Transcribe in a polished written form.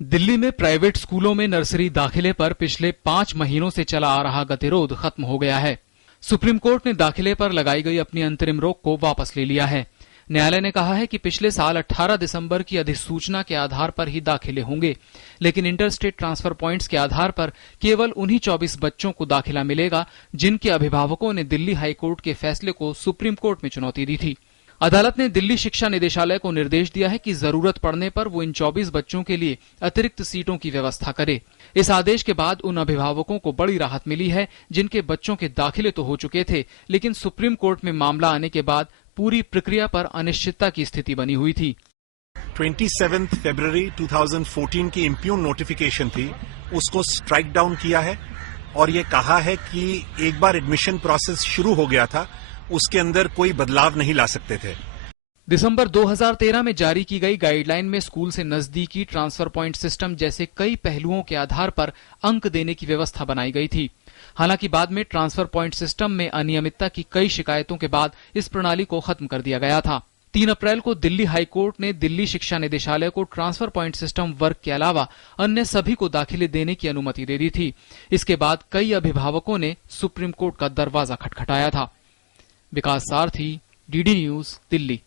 दिल्ली में प्राइवेट स्कूलों में नर्सरी दाखिले पर पिछले 5 महीनों से चला आ रहा गतिरोध खत्म हो गया है। सुप्रीम कोर्ट ने दाखिले पर लगाई गई अपनी अंतरिम रोक को वापस ले लिया है। न्यायालय ने कहा है कि पिछले साल 18 दिसंबर की अधिसूचना के आधार पर ही दाखिले होंगे, लेकिन इंटर स्टेट ट्रांसफर पॉइंट्स के आधार पर केवल उन्हीं 24 बच्चों को दाखिला मिलेगा जिनके अभिभावकों ने दिल्ली हाईकोर्ट के फैसले को सुप्रीम कोर्ट में चुनौती दी थी। अदालत ने दिल्ली शिक्षा निदेशालय को निर्देश दिया है कि जरूरत पड़ने पर वो इन 24 बच्चों के लिए अतिरिक्त सीटों की व्यवस्था करे। इस आदेश के बाद उन अभिभावकों को बड़ी राहत मिली है जिनके बच्चों के दाखिले तो हो चुके थे, लेकिन सुप्रीम कोर्ट में मामला आने के बाद पूरी प्रक्रिया पर अनिश्चितता की स्थिति बनी हुई थी। 27 फरवरी 2014 की इम्प्यून नोटिफिकेशन थी, उसको स्ट्राइक डाउन किया है और ये कहा है कि एक बार एडमिशन प्रोसेस शुरू हो गया था, उसके अंदर कोई बदलाव नहीं ला सकते थे। दिसंबर 2013 में जारी की गई गाइडलाइन में स्कूल से नजदीकी ट्रांसफर पॉइंट सिस्टम जैसे कई पहलुओं के आधार पर अंक देने की व्यवस्था बनाई गई थी। हालांकि बाद में ट्रांसफर पॉइंट सिस्टम में अनियमितता की कई शिकायतों के बाद इस प्रणाली को खत्म कर दिया गया था। 3 अप्रैल को दिल्ली हाईकोर्ट ने दिल्ली शिक्षा निदेशालय को ट्रांसफर पॉइंट सिस्टम वर्क के अलावा अन्य सभी को दाखिले देने की अनुमति दे दी थी। इसके बाद कई अभिभावकों ने सुप्रीम कोर्ट का दरवाजा खटखटाया था। विकास सारथी, डीडी न्यूज, दिल्ली।